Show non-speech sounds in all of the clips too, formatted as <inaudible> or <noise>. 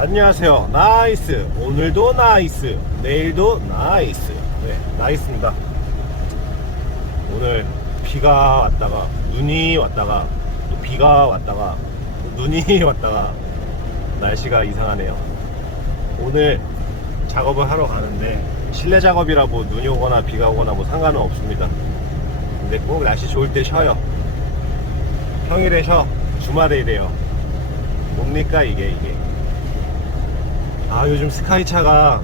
안녕하세요. 나이스. 오늘도 나이스. 내일도 나이스. 네, 나이스입니다. 오늘 비가 왔다가 눈이 왔다가 또 비가 왔다가 또 눈이 <laughs> 왔다가 날씨가 이상하네요. 오늘 작업을 하러 가는데 실내 작업이라 뭐 눈이 오거나 비가 오거나 뭐 상관은 없습니다. 근데 꼭 날씨 좋을 때 쉬어요. 평일에 쉬어. 주말에 이래요. 뭡니까 이게 이게. 아 요즘 스카이차가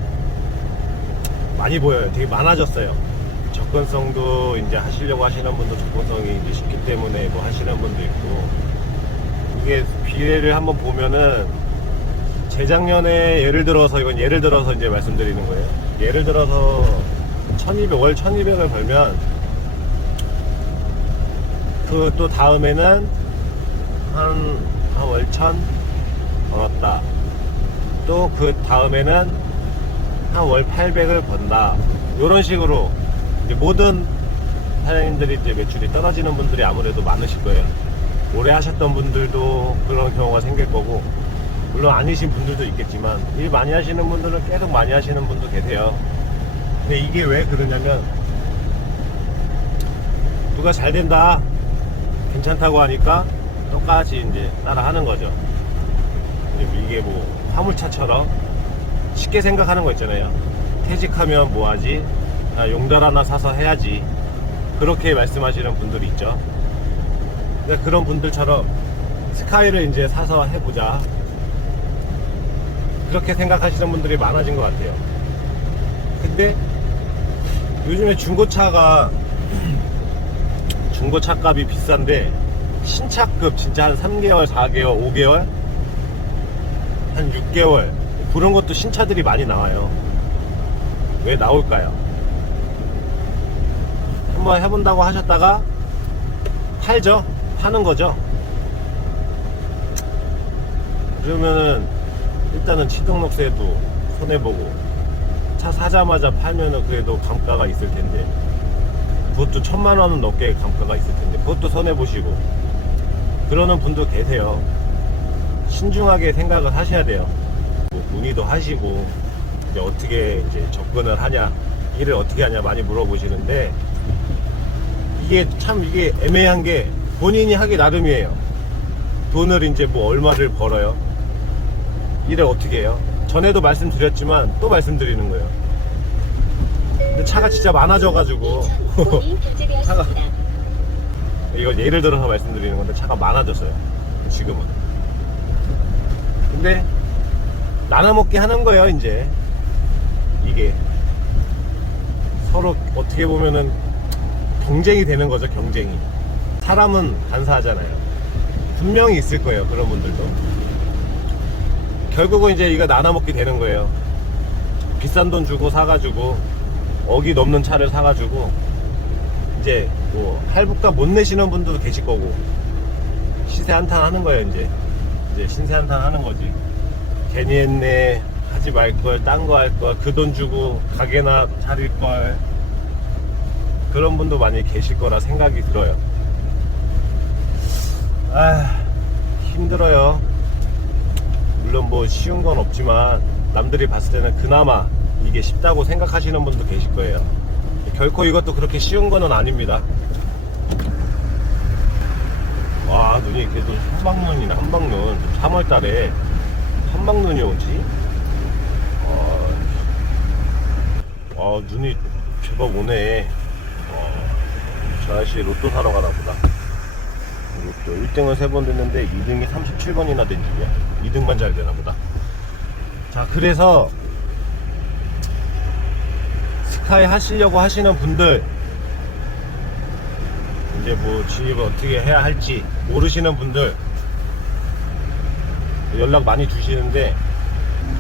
많이 보여요. 되게 많아졌어요. 접근성도 이제 하시려고 하시는 분도 접근성이 이제 쉽기 때문에 뭐 하시는 분도 있고 이게 비례를 한번 보면은 재작년에 예를 들어서 이건 예를 들어서 이제 말씀드리는 거예요. 예를 들어서 1200, 월 1200을 벌면 그 또 다음에는 한, 한 월천 벌었다. 또 그 다음에는 한 월 800을 번다. 이런 식으로 모든 사장님들이 이제 매출이 떨어지는 분들이 아무래도 많으실 거예요. 오래 하셨던 분들도 그런 경우가 생길 거고, 물론 아니신 분들도 있겠지만, 일 많이 하시는 분들은 계속 많이 하시는 분도 계세요. 근데 이게 왜 그러냐면, 누가 잘 된다, 괜찮다고 하니까 똑같이 이제 따라 하는 거죠. 이게 뭐 화물차처럼 쉽게 생각하는 거 있잖아요. 퇴직하면 뭐 하지? 아, 용달 하나 사서 해야지. 그렇게 말씀하시는 분들이 있죠. 그러니까 그런 분들처럼 스카이를 이제 사서 해보자. 그렇게 생각하시는 분들이 많아진 것 같아요. 근데 요즘에 중고차가 <clears throat> 중고차 값이 비싼데 신차급 진짜 한 3개월, 4개월, 5개월, 한 6개월 그런 것도 신차들이 많이 나와요. 왜 나올까요? 한번 해본다고 하셨다가 팔죠? 파는 거죠? 그러면은 일단은 취등록세도 손해보고 차 사자마자 팔면은 그래도 감가가 있을 텐데 그것도 천만 원은 넘게 감가가 있을 텐데 그것도 손해 보시고 그러는 분도 계세요. 신중하게 생각을 하셔야 돼요. 뭐 문의도 하시고 이제 어떻게 이제 접근을 하냐 일을 어떻게 하냐 많이 물어보시는데 이게 참 이게 애매한 게 본인이 하기 나름이에요. 돈을 이제 뭐 얼마를 벌어요. 일을 어떻게 해요? 전에도 말씀드렸지만 또 말씀드리는 거예요. 근데 차가 진짜 많아져가지고 <laughs> 결제되었습니다. 이걸 예를 들어서 말씀드리는 건데 차가 많아졌어요. 지금은. 근데 나눠먹기 하는 거예요, 이제. 이게 서로 어떻게 보면은 경쟁이 되는 거죠, 경쟁이. 사람은 간사하잖아요. 분명히 있을 거예요, 그런 분들도. 결국은 이제 이거 나눠먹기 되는 거예요. 비싼 돈 주고 사가지고 억이 넘는 차를 사가지고 이제 뭐 할부값 못 내시는 분도 계실 거고 시세 한탄 하는 거예요 이제 이제 신세 한탄 하는 거지. 괜히 했네 하지 말걸 딴 거 할 걸 그 돈 주고 가게나 차릴 걸. 그런 분도 많이 계실 거라 생각이 들어요. 아 힘들어요. 물론 뭐 쉬운 건 없지만 남들이 봤을 때는 그나마 이게 쉽다고 생각하시는 분도 계실 거예요. 결코 이것도 그렇게 쉬운 거는 아닙니다. 와, 눈이 그래도 한방눈이네, 한방눈. 3월 달에 한방눈이 오지? 아, 아, 눈이 제법 오네. 어, 저 아저씨 로또 사러 가나 보다. 로또 1등은 3번 됐는데 2등이 37번이나 된 중이야. 2등만 잘 되나 보다. 자, 그래서 스카이 하시려고 하시는 분들 이제 뭐 진입을 어떻게 해야 할지 모르시는 분들 연락 많이 주시는데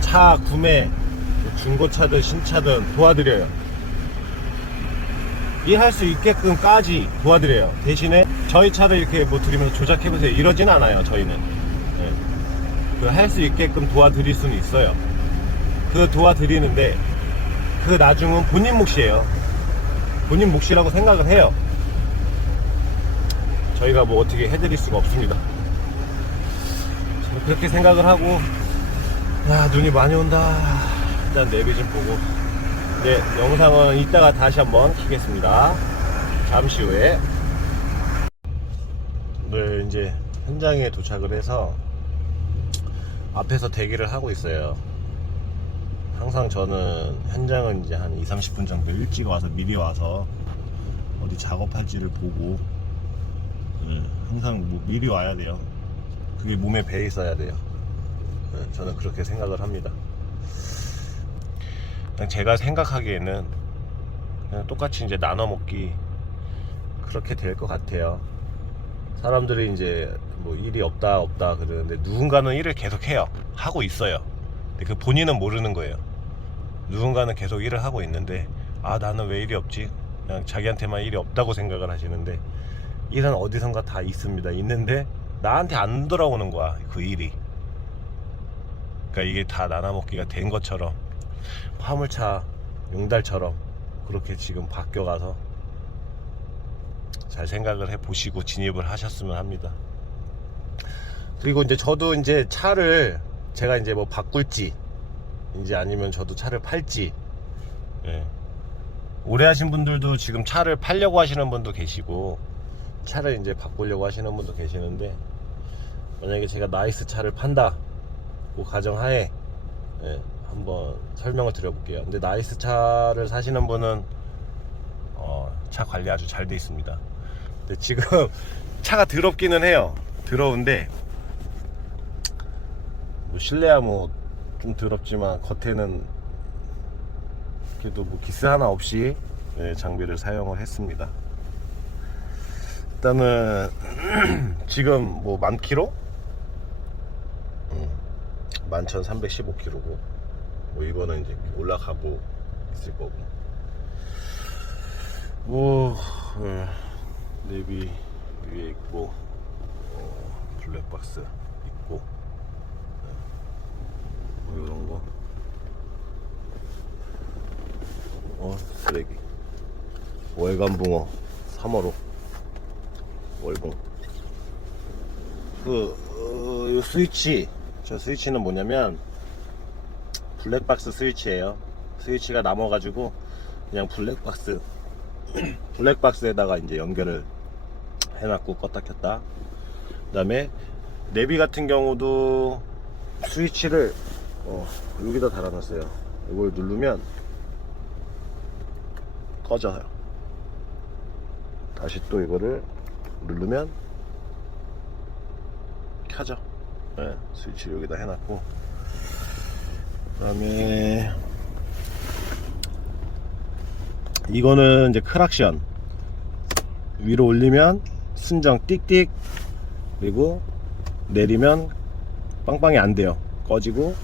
차 구매 중고차든 신차든 도와드려요 일할 수 있게끔까지 도와드려요 대신에 저희 차를 이렇게 뭐 드리면서 조작해보세요 이러진 않아요 저희는 네. 그할수 있게끔 도와드릴 수는 있어요 그 도와드리는데 그 나중은 본인 몫이에요. 본인 몫이라고 생각을 해요. 저희가 뭐 어떻게 해드릴 수가 없습니다. 그렇게 생각을 하고 야 눈이 많이 온다. 일단 내비 좀 보고. 네 영상은 이따가 다시 한번 키겠습니다. 잠시 후에. 네 이제 현장에 도착을 해서 앞에서 대기를 하고 있어요. 항상 저는 현장은 이제 한 2, 30분 정도 일찍 와서 미리 와서 어디 작업할지를 보고 네, 항상 뭐 미리 와야 돼요 그게 몸에 배 있어야 돼요 네, 저는 그렇게 생각을 합니다. 제가 생각하기에는 똑같이 이제 나눠 먹기 그렇게 될 것 같아요. 사람들이 이제 뭐 일이 없다 없다 그러는데 누군가는 일을 계속 해요. 하고 있어요. 근데 그 본인은 모르는 거예요. 누군가는 계속 일을 하고 있는데 아 나는 왜 일이 없지? 그냥 자기한테만 일이 없다고 생각을 하시는데 일은 어디선가 다 있습니다. 있는데 나한테 안 돌아오는 거야 그 일이. 그러니까 이게 다 나눠먹기가 된 것처럼 화물차 용달처럼 그렇게 지금 바뀌어가서 잘 생각을 해 보시고 진입을 하셨으면 합니다. 그리고 이제 저도 이제 차를 제가 이제 뭐 바꿀지 이제 아니면 저도 차를 팔지 예. 오래 하신 분들도 지금 차를 팔려고 하시는 분도 계시고 차를 이제 바꾸려고 하시는 분도 계시는데 만약에 제가 나이스 차를 판다 그 가정하에 예, 한번 설명을 드려볼게요. 근데 나이스 차를 사시는 분은 어, 차 관리 아주 잘 돼 있습니다. 근데 지금 <laughs> 차가 더럽기는 해요. 더러운데 뭐 실내야 뭐 좀 더럽지만 겉에는 그래도 뭐 기스 하나 없이 예, 장비를 사용을 했습니다. 일단은 <clears throat> 지금 뭐 만 킬로? 11,315km고. 뭐 이거는 이제 올라가고 있을 거고. 뭐 예, 내비 위에 있고 어, 블랙박스 있고 예, 뭐 이런 거. 어, 쓰레기. 월간 붕어 3호로 월봉 그 어, 요 스위치. 저 스위치는 뭐냐면 블랙박스 스위치예요. 스위치가 남아 가지고 그냥 블랙박스 <clears throat> 블랙박스에다가 이제 연결을 해놨고 껐다 켰다. 그 다음에 내비 같은 경우도 스위치를 어, 여기다 달아놨어요. 이걸 누르면 꺼져요. 다시 또 이거를 누르면 켜져 네, 스위치 여기다 해놨고. 그 다음에 이거는 이제 크락션. 위로 올리면 순정 띡띡. 그리고 내리면 빵빵이 안 돼요. 꺼지고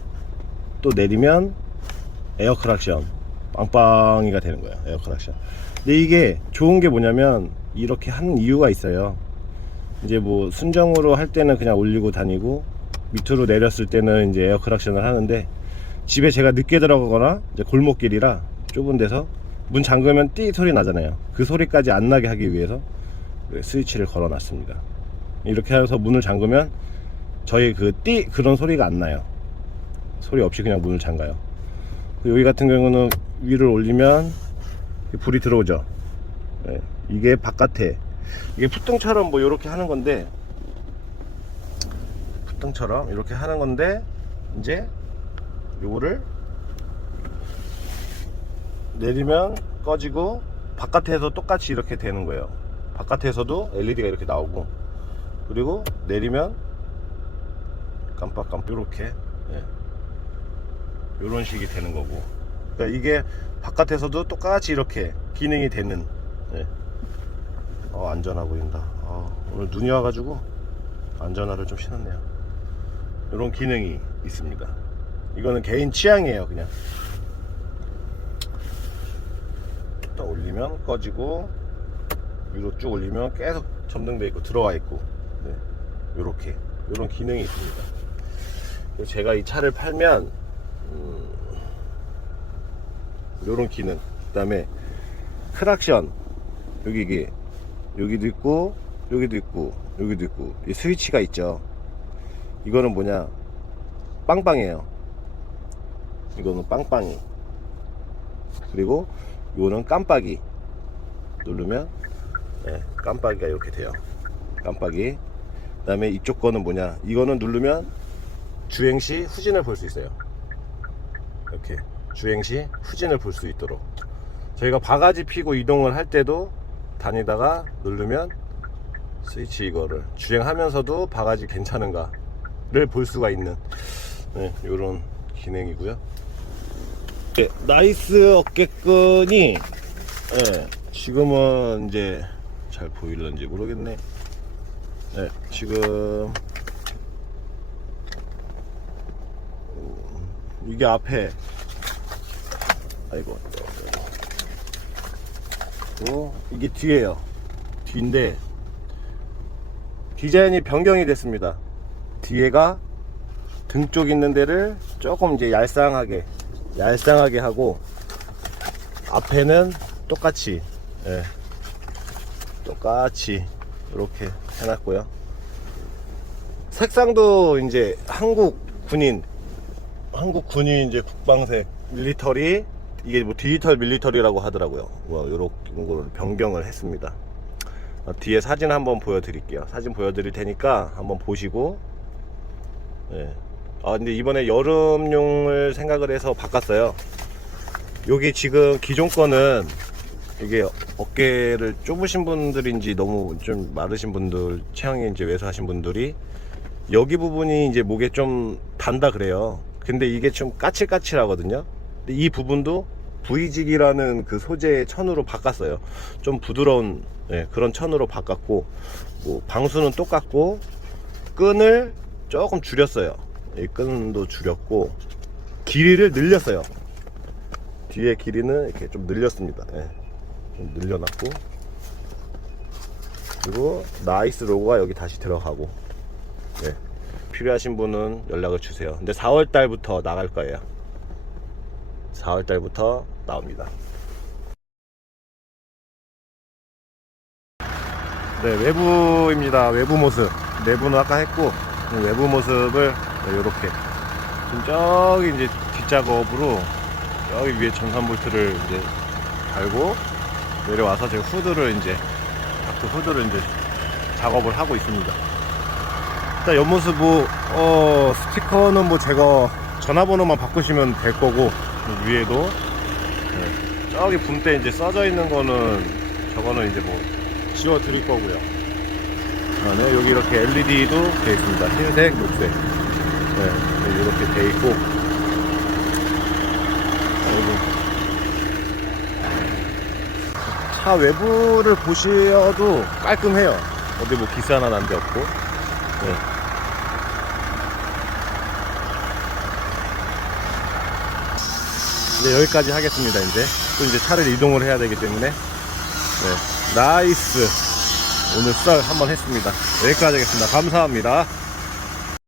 또 내리면 에어 크락션. 빵빵이가 되는 거예요. 에어 크락션. 근데 이게 좋은 게 뭐냐면 이렇게 한 이유가 있어요 이제 뭐 순정으로 할 때는 그냥 올리고 다니고 밑으로 내렸을 때는 이제 에어 크락션을 하는데 집에 제가 늦게 들어가거나 이제 골목길이라 좁은 데서 문 잠그면 띠 소리 나잖아요. 그 소리까지 안 나게 하기 위해서 스위치를 걸어 놨습니다. 이렇게 해서 문을 잠그면 저희 그 띠 그런 소리가 안 나요. 소리 없이 그냥 문을 잠가요. 여기 같은 경우는 위를 올리면 불이 들어오죠. 네, 이게 바깥에. 이게 푸등처럼 뭐 이렇게 하는 건데 푸등처럼 이렇게 하는 건데 이제 요거를 내리면 꺼지고 바깥에서 똑같이 이렇게 되는 거예요. 바깥에서도 LED가 이렇게 나오고 그리고 내리면 깜빡깜빡 이렇게 이런 식이 되는 거고. 그러니까 이게 바깥에서도 똑같이 이렇게 기능이 되는 예. 어, 안전하 보인다. 어, 오늘 눈이 와가지고 안전화를 좀 신었네요. 이런 기능이 있습니다. 이거는 개인 취향이에요 그냥. 딱 올리면 꺼지고 위로 쭉 올리면 계속 점등돼 있고 들어와 있고 네. 요렇게. 요런 기능이 있습니다. 제가 이 차를 팔면 음, 요런 기능. 그 다음에 크락션 여기 이게 여기도 있고 여기도 있고 여기도 있고 이 스위치가 있죠 이거는 뭐냐 빵빵해요 이거는 빵빵이. 그리고 이거는 깜빡이. 누르면 네, 깜빡이가 이렇게 돼요. 깜빡이. 그 다음에 이쪽 거는 뭐냐? 이거는 누르면 주행 시 후진을 볼 수 있어요. 이렇게 주행 시 후진을 볼 수 있도록. 저희가 바가지 피고 이동을 할 때도 다니다가 누르면 스위치 이거를 주행하면서도 바가지 괜찮은가를 볼 수가 있는 네, 이런 기능이고요. 네, 나이스 어깨끈이 네, 지금은 이제 잘 보일런지 모르겠네. 네, 지금 음, 이게 앞에 아이고 또 이게 뒤에요. 뒤인데 디자인이 변경이 됐습니다. 뒤에가 등 쪽 있는 데를 조금 이제 얄쌍하게 얄쌍하게 하고 앞에는 똑같이 예, 똑같이 이렇게 해놨고요. 색상도 이제 한국 군인 한국 군인 이제 국방색 밀리터리 이게 뭐 디지털 밀리터리라고 하더라고요. 뭐 요런 거를 변경을 했습니다. 어, 뒤에 사진 한번 보여드릴게요. 사진 보여드릴 테니까 한번 보시고. 예. 아 근데 이번에 여름용을 생각을 해서 바꿨어요. 여기 지금 기존 거는 이게 어깨를 좁으신 분들인지 너무 좀 마르신 분들 체형이 이제 왜소하신 분들이 여기 부분이 이제 목에 좀 단다 그래요. 근데 이게 좀 까칠까칠하거든요. 이 부분도 V직이라는 그 소재의 천으로 바꿨어요. 좀 부드러운 예, 그런 천으로 바꿨고 뭐 방수는 똑같고 끈을 조금 줄였어요. 이 끈도 줄였고 길이를 늘렸어요. 뒤에 길이는 이렇게 좀 늘렸습니다. 예, 좀 늘려놨고 그리고 나이스 로고가 여기 다시 들어가고 네. 필요하신 분은 연락을 주세요. 근데 4월 달부터 나갈 거예요. 4월 달부터 나옵니다. 네, 외부입니다. 외부 모습. 내부는 아까 했고 외부 모습을 이렇게 지금 저기 이제 뒷작업으로 저기 위에 전선 볼트를 이제 달고 내려와서 지금 후드를 이제 다크 후드를 이제 작업을 하고 있습니다. 일단 옆모습 뭐, 어, 스티커는 뭐 제가 전화번호만 바꾸시면 될 거고, 위에도, 네. 저기 붐대 이제 써져 있는 거는, 저거는 이제 뭐, 지워 드릴 거고요. 그다음에 여기 이렇게 LED도 되어 있습니다. 흰색, 녹색. 네, 이렇게 되어 있고, 차 외부를 보셔도 깔끔해요. 어디 뭐 기스 하나 난데 없고. 네. 이제 여기까지 하겠습니다. 이제 또 이제 차를 이동을 해야 되기 때문에 네. 나이스 오늘 썰 한번 했습니다. 여기까지 하겠습니다. 감사합니다.